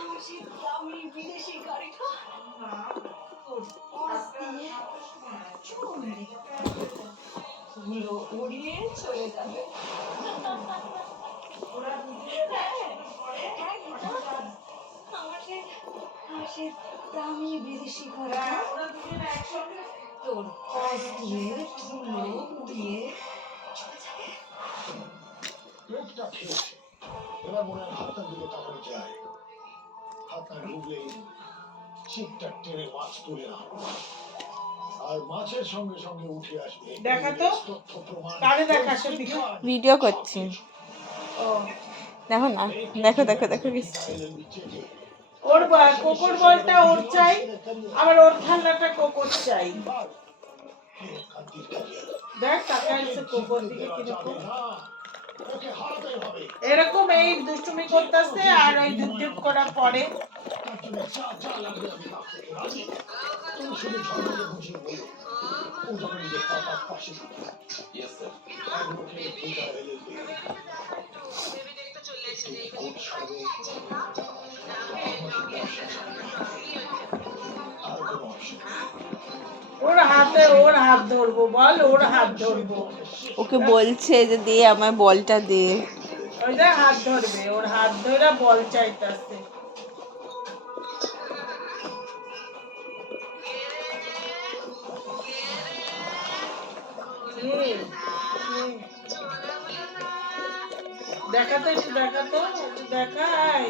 আমার সেই দামি বিদেশি গাড়িটা উড়িয়ে চলে যাবে। আমার সেই দামি বিদেশি গাড়িটা তোর পাশ দিয়ে ধুলো উড়িয়ে চলে যাবে। পেটটা খেয়েছে, এবার মনে হয় হাতটার দিকে তাকানো যায়। হাতটা ডুবলে চিপটা টেনে মাছ তুলে না, আর মাছের সঙ্গে সঙ্গে উঠে আসবে দেখা তো তথ্য প্রমাণ। কারে দেখা সত্যি ভিডিও করছি। ও দেখো না, দেখো দেখো দেখো ওর কোকর বলটা ওর চাই, আবার ওর খেলনাটা কোকর চাই। দেখ তাকাইছে কোকর দিকে কিরকম, এরকম এই দুষ্টুমি করতেছে আর ওই ধুপ করার পরে ওর হাত ধরবো, বল ওর হাত ধরবো। ওকে বলছে যে দে আমার বলটা দে। ওইটা হাত ধরবে, ওর হাত ধরে বল চাইতেছে। দেখাতো একটু, দেখাতো একটু দেখায়।